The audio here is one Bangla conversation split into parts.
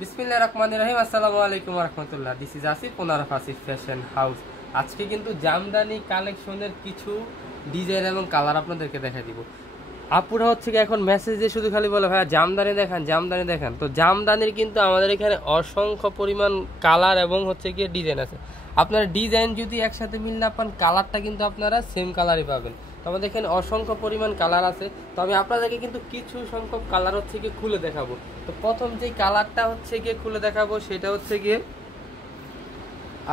বিসমিল্লাহির রহমানির রহিম। আসসালামু আলাইকুম ওয়া রাহমাতুল্লাহ। This is Asif, owner of Asif fashion house. আজকে কিন্তু জামদানি কালেকশনের কিছু ডিজাইন এবং কালার আপনাদেরকে দেখা দিব। আপুরা হচ্ছে কি এখন মেসেজ দিয়ে শুধু খালি বলে ভাইয়া জামদানি দেখান, জামদানি দেখান। তো জামদানির কিন্তু আমাদের এখানে অসংখ্য পরিমাণ কালার এবং হচ্ছে গিয়ে ডিজাইন আছে। আপনার ডিজাইন যদি একসাথে মিল না পান, কালারটা কিন্তু আপনারা সেম কালারই পাবেন। তো আমাদের এখানে অসংখ্য পরিমাণ কালার আছে। তো আমি আপনাদেরকে কিন্তু কিছু সংখ্যক কালার হচ্ছে গিয়ে খুলে দেখাবো। তো প্রথম যে কালারটা হচ্ছে গিয়ে খুলে দেখাবো সেটা হচ্ছে গিয়ে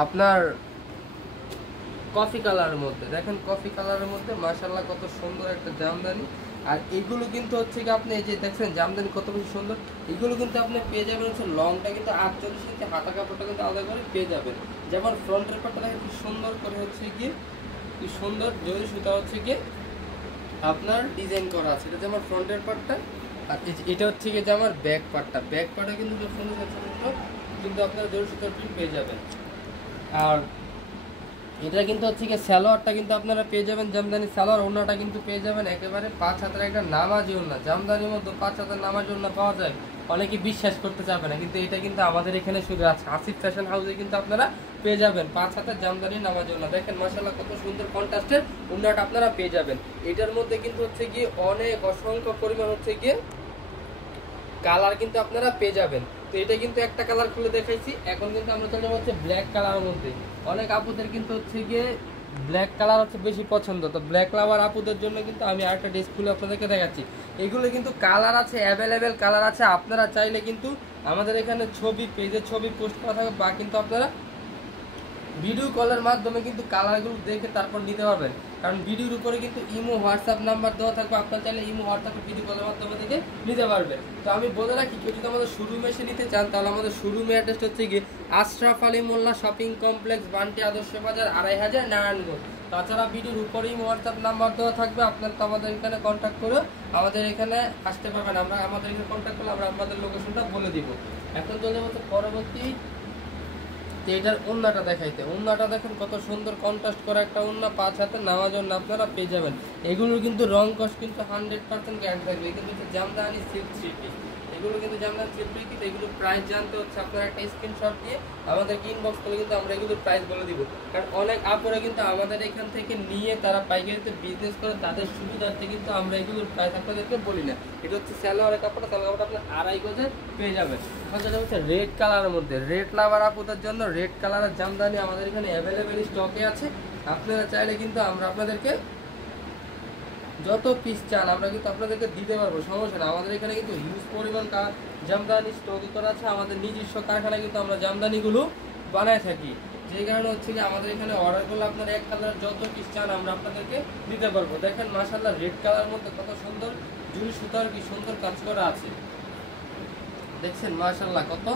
আপনার কফি কালারের মধ্যে। দেখেন কফি কালারের মধ্যে মাশাআল্লাহ কত সুন্দর একটা জামদানি। আর এগুলো কিন্তু হচ্ছে কি আপনি এই যে দেখছেন জামদানি কত বেশি সুন্দর। এগুলো কিন্তু আপনি পেয়ে যাবেন হচ্ছে লংটা কিন্তু 48 ইঞ্চি, হাতা কাপড়টা কিন্তু আলাদা করে পেয়ে যাবেন। যেমন ফ্রন্টের পাটটা দেখেন কি সুন্দর করে হচ্ছে গিয়ে কি সুন্দর জরি সুতা হচ্ছে গিয়ে আপনার ডিজাইন করা আছে। এটা যেমন ফ্রন্টের পার্টটা, আর এটা হচ্ছে গিয়ে যে আমার ব্যাক পার্টটা। ব্যাক পার্টটা কিন্তু কিন্তু আপনারা জরি সুতার প্রিন্ট পেয়ে যাবেন। আর এটা কিন্তু হচ্ছে গিয়ে সালোয়ারটা কিন্তু আপনারা পেয়ে যাবেন জামদানি সালোয়ার। ওড়নাটা কিন্তু পেয়ে যাবেন একেবারে 5 হাতের একটা নামাজি ওড়না। জামদানির মধ্যে 5 হাতের নামাজি ওড়না পাওয়া যায়, অনেকে বিশ্বাস করতে চাবে না, কিন্তু এটা কিন্তু আমাদের এখানে শুধু আছে। আসিফ ফ্যাশন হাউসে কিন্তু আপনারা পেয়ে যাবেন 5 হাতের জামদানি নামাজি ওড়না। দেখেন মাশাআল্লাহ কত সুন্দর কন্ট্রাস্টের ওড়নাটা আপনারা পেয়ে যাবেন। এটার মধ্যে কিন্তু হচ্ছে গিয়ে অনেক অসংখ্য পরিমাণ হচ্ছে গিয়ে কালার কিন্তু আপনারা পেয়ে যাবেন। তো এটা কিন্তু একটা কালার খুলে দেখাইছি। এখন কিন্তু আমরা চলে যাবো হচ্ছে ব্ল্যাক কালারের মধ্যে। অনেক আপুদের কিন্তু হচ্ছে গিয়ে ব্ল্যাক কালার হচ্ছে বেশি পছন্দ। তো ব্ল্যাক লাভার আপুদের জন্য কিন্তু আমি আরেকটা ড্রেস খুলে আপনাদেরকে দেখাচ্ছি। এগুলো কিন্তু কালার আছে, অ্যাভেলেবেল কালার আছে। আপনারা চাইলে কিন্তু আমাদের এখানে ছবি, পেজের ছবি পোস্ট করা থাকবে, বা কিন্তু আপনারা ভিডিও কলের মাধ্যমে কিন্তু কালারগুলো দেখে তারপর নিতে পারবেন। কারণ ভিডিওর উপরে কিন্তু ইমো হোয়াটসঅ্যাপ নাম্বার দেওয়া থাকবে, আপনার চাইলে ইমো হোয়াটসঅ্যাপে ভিডিও কলের মাধ্যমে দেখে নিতে পারবেন। তো আমি বলে রাখি, কেউ যদি আমাদের শোরুমে এসে নিতে চান, তাহলে আমাদের শোরুমের অ্যাড্রেসটা হচ্ছে গিয়ে আশরাফ আলী মোল্লা শপিং কমপ্লেক্স, বান্টি আদর্শ বাজার, 2500 নারায়ণগঞ্জ। তাছাড়া ভিডিওর উপরে ইমো হোয়াটসঅ্যাপ নাম্বার দেওয়া থাকবে, আপনারা তো আমাদের এখানে কন্ট্যাক্ট করে আমাদের এখানে আসতে পারবেন। আমরা আমাদের এখানে কন্ট্যাক্ট করলে আমরা আপনাদের লোকেশনটা বলে দিব। এখন চলে যাচ্ছে পরবর্তী এটার ওন্নাটা দেখাইতে। ওন্নাটা দেখেন কত সুন্দর কন্ট্রাস্ট করা একটা ওন্না, 5 হাতে নামার জন্য আপনারা পেয়ে যাবেন। এগুলোর কিন্তু রং কস কিন্তু 100% গ্যারান্টি থাকবে। কিন্তু জামদানি সিল্ক থ্রি পিস, এগুলো কিন্তু জামদানি সিল্ক থ্রি পিস। এগুলোর প্রাইস জানতে হচ্ছে আপনারা একটা স্ক্রিনশট দিয়ে আমাদেরকে ইনবক্স করলে কিন্তু আমরা এগুলোর প্রাইস বলে দিব। কারণ অনেক আপুরা কিন্তু আমাদের এখান থেকে নিয়ে তারা পাইকারিতে বিজনেস করে, তাদের সুবিধার্থে কিন্তু আমরা এগুলোর প্রাইস আপনাদেরকে বলি না। এটা হচ্ছে সালোয়ারের কাপড়টা, সালোয়ার কাপড়টা আপনার 2.5 গজে পেয়ে যাবেন। এটা হচ্ছে রেড কালারের মধ্যে। রেড লাভার আপুদের জন্য রেড কালারের জামদানি আমাদের এখানে অ্যাভেলেবেল স্টকে আছে। আপনারা চাইলে কিন্তু আমরা আপনাদেরকে যত পিস চান আমরা কিন্তু আপনাদেরকে দিতে পারবো, সমস্যা না। আমাদের এখানে কিন্তু হিউজ পরিমাণ জামদানি স্টক করা আছে। আমাদের নিজস্ব কারখানায় কিন্তু আমরা জামদানিগুলো বানায় থাকি। যে কারণে হচ্ছে কি আমাদের এখানে অর্ডার করলে আপনারা এক কালার যত পিস চান আমরা আপনাদেরকে দিতে পারবো। দেখেন মাশাআল্লাহ রেড কালার মধ্যে কত সুন্দর জুড়ি সুতার কি সুন্দর কাজ করা আছে, দেখছেন মাশাআল্লাহ কত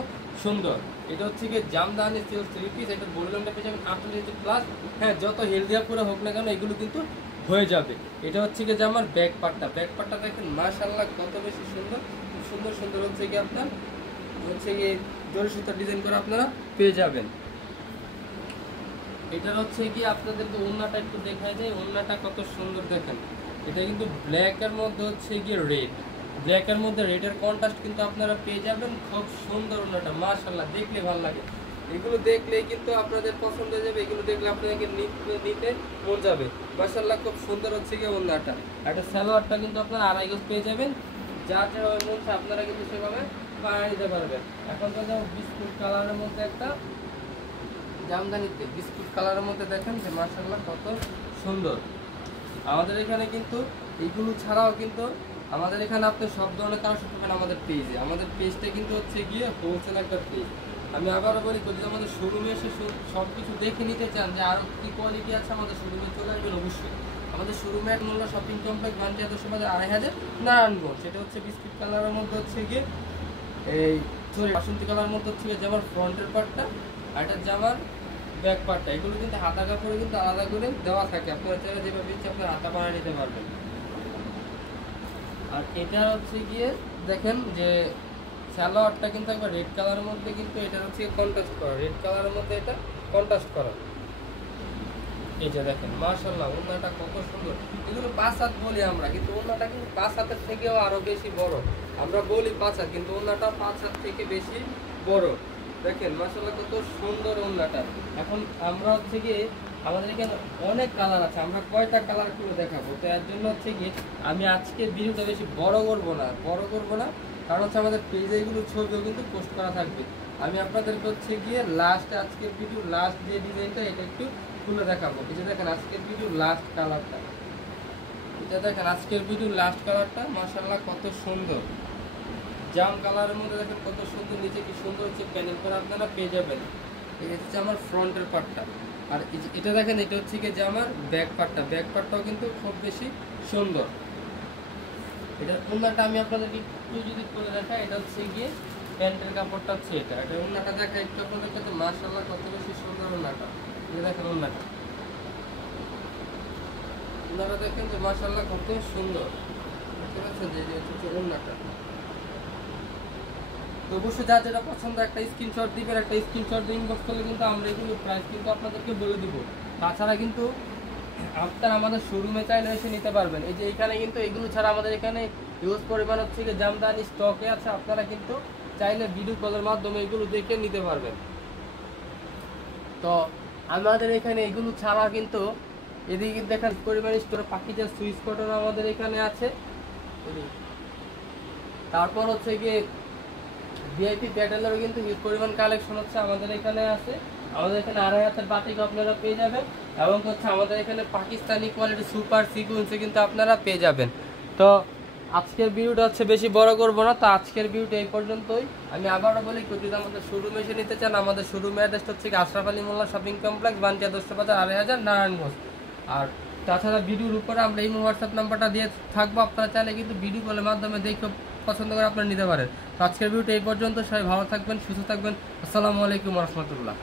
সুন্দর। এটা হচ্ছে কি জামদানি সিল্ক থ্রি পিস। এটা ভলিউমটা পেয়ে যাবেন 48 প্লাস। হ্যাঁ, যত হেলদিয়া পুরো হোক না কেন এগুলো কিন্তু হয়ে যাবে। এটা হচ্ছে কি যে আমার ব্যাক পার্টটা। ব্যাক পার্টটা দেখেন মাশাআল্লাহ কত বেশি সুন্দর, খুব সুন্দর সুন্দর হচ্ছে কি আপনার হচ্ছে কি জরি সুতার ডিজাইন করে আপনারা পেয়ে যাবেন। এটা হচ্ছে কি আপনাদেরকে ওন্নাটা একটু দেখাই যায়। ওন্নাটা কত সুন্দর দেখেন। এটা কিন্তু ব্ল্যাকের মধ্যে হচ্ছে গিয়ে রেড, ব্ল্যাকের মধ্যে রেডের কন্ট্রাস্ট কিন্তু আপনারা পেয়ে যাবেন। খুব সুন্দর ওন্নাটা মাশাআল্লাহ, দেখলে ভালো লাগে। এগুলো দেখলেই কিন্তু আপনাদের পছন্দ হয়ে যাবে। এগুলো দেখলে আপনাদেরকে নিতে মন যাবে। মাশাআল্লাহ খুব সুন্দর হচ্ছে গিয়ে ওন্নাটা। একটা সালোয়ারটা কিন্তু আপনারা 2.5 গজ পেয়ে যাবেন। যা যেভাবে মন চায় আপনারা কিন্তু সেভাবে বানিয়ে নিতে পারবেন। এখন তো বিস্কুট কালারের মধ্যে একটা জামদানিতে বিস্কুট কালারের মধ্যে দেখেন যে মাশাআল্লাহ কত সুন্দর। আমাদের এখানে কিন্তু এইগুলো ছাড়াও কিন্তু আমাদের এখানে আপনি সব ধরনের কাজ পাবেন আমাদের পেজে। আমাদের পেজটা কিন্তু হচ্ছে গিয়ে হোলসেল একটা পেজ। আমি আবারও বলি, যদি আমাদের শোরুমে এসে সব কিছু দেখে নিতে চান যে আরও কী কোয়ালিটি আছে, আমাদের শোরুমে চলে আসবেন অবশ্যই। আমাদের শোরুমে এক মোল্লা শপিং কমপ্লেক্স, বান্টি আদর্শ বাজার, 2500 নারায়ণগঞ্জ। সেটা হচ্ছে বিস্কুট কালারের মধ্যে হচ্ছে গিয়ে এই বাসন্তী কালারের মধ্যে হচ্ছে গিয়ে জামার ফ্রন্টের পার্টটা, আর এটা জামার ব্যাক পার্টটা। এগুলো কিন্তু হাতা কাপড়ে কিন্তু আলাদা করে দেওয়া থাকে। আপনারা চাইলে যেভাবে ইচ্ছে আপনার হাতা বানিয়ে নিতে পারবেন। আর এটা হচ্ছে গিয়ে দেখেন যে সালোয়ারটা কিন্তু একবার রেড কালারের মধ্যে, কিন্তু এটা হচ্ছে কন্ট্রাস্ট করা, রেড কালারের মধ্যে এটা কন্ট্রাস্ট করা। এই যে দেখেন মাশাআল্লাহ ওন্নাটা কত সুন্দর। এগুলো 5 হাত বলি আমরা, কিন্তু ওন্নাটা কিন্তু 5 হাতের থেকেও আরো বেশি বড়। আমরা বলি 5 হাত, কিন্তু ওন্নাটা 5 হাত থেকে বেশি বড়। দেখেন মাশাআল্লাহ কত সুন্দর ওড়নাটা। এখন আমরা হচ্ছে গিয়ে আমাদের এখানে অনেক কালার আছে, আমরা কয়টা কালার করে দেখাবো। তো এর জন্য হচ্ছে গিয়ে আমি আজকে ভিডিওটা বেশি বড় করব না, কারণ হচ্ছে আমাদের পেজে এগুলো ছবিও কিন্তু পোস্ট করা থাকবে। আমি আপনাদেরকে হচ্ছে গিয়ে লাস্ট আজকের ভিডিও লাস্ট যে ডিজাইনটা এটা একটু খুলে দেখাবো। এই যে দেখেন আজকের ভিডিও লাস্ট কালারটা, এটা দেখেন আজকের ভিডিও লাস্ট কালারটা মাশাআল্লাহ কত সুন্দর জাম কালারের মধ্যে। দেখেন কত সুন্দর, নিচে কি সুন্দর হচ্ছে প্যানেল করে আপনারা পেয়ে যাবেন। এই হচ্ছে আমার ফ্রন্টের পার্টটা, আর এটা দেখেন এটা হচ্ছে কি যে আমার ব্যাক পার্টটাও কিন্তু খুব বেশি সুন্দর। এটার ওড়নাটা আমি আপনাদেরকে একটু যদি খুলে দেখাই, এটা হচ্ছে গিয়ে প্যান্টের কাপড়টা হচ্ছে এটা ওড়নাটা দেখা একটু আপনাদের কাছে মাশাআল্লাহ কত বেশি সুন্দর ওড়নাটা। এই দেখেন ওড়নাটা দেখেন যে মাশাআল্লাহ কত সুন্দর, বুঝতে পারছেন যে হচ্ছে ওড়নাটা। তো অবশ্যই যা যেটা পছন্দ একটা স্ক্রিনশট দিবেন, একটা স্ক্রিনশট দিয়ে ইনবক্স করলে কিন্তু আমরা এগুলো প্রাইস কিন্তু আপনাদেরকে বলে দিব। তাছাড়া কিন্তু আপনারা আমাদের শোরুমে চাইলে এসে নিতে পারবেন। এই যে এখানে কিন্তু এগুলো ছাড়া আমাদের এখানে ইউজ পরিমাণ হচ্ছে কি জামদানি স্টকে আছে, আপনারা কিন্তু চাইলে ভিডিও কলের মাধ্যমে এগুলো দেখে নিতে পারবেন। তো আমাদের এখানে এগুলো ছাড়া কিন্তু এদিকে দেখেন পরিমাণ স্টোরে পাকিজা সুইচ কটন আমাদের এখানে আছে। তারপর হচ্ছে গিয়ে ভিআইপি প্যাটেলেরও কিন্তু হিউজ পরিমাণ কালেকশন হচ্ছে আমাদের এখানে আছে। আমাদের এখানে 2.5 হাতের বাটিক আপনারা পেয়ে যাবেন, এবং হচ্ছে আমাদের এখানে পাকিস্তানি কোয়ালিটি সুপার সিকুয়েন্সে কিন্তু আপনারা পেয়ে যাবেন। তো আজকের ভিডিওটা হচ্ছে বেশি বড় করব না, তো আজকের ভিডিওটা এই পর্যন্তই। আমি আবারও বলি, কেউ যদি আমাদের শোরুমে এসে নিতে চান, আমাদের শোরুমের অ্যাড্রেসটা হচ্ছে আশরাফ আলী মোল্লা শপিং কমপ্লেক্স, বানকিয়া দোস্ত বাজার, 2.5 নারায়ণগঞ্জ। আর তাছাড়া ভিডিওর উপরে আমরা এই হোয়াটসঅ্যাপ নাম্বারটা দিয়ে থাকবো, আপনারা চাইলে কিন্তু ভিডিও কলের মাধ্যমে দেখে পছন্দ করে আপনারা নিতে পারেন। তো আজকের ভিডিওটা এই পর্যন্ত, সবাই ভালো থাকবেন, সুস্থ থাকবেন। আসসালামু আলাইকুম রহমতুল্লাহ।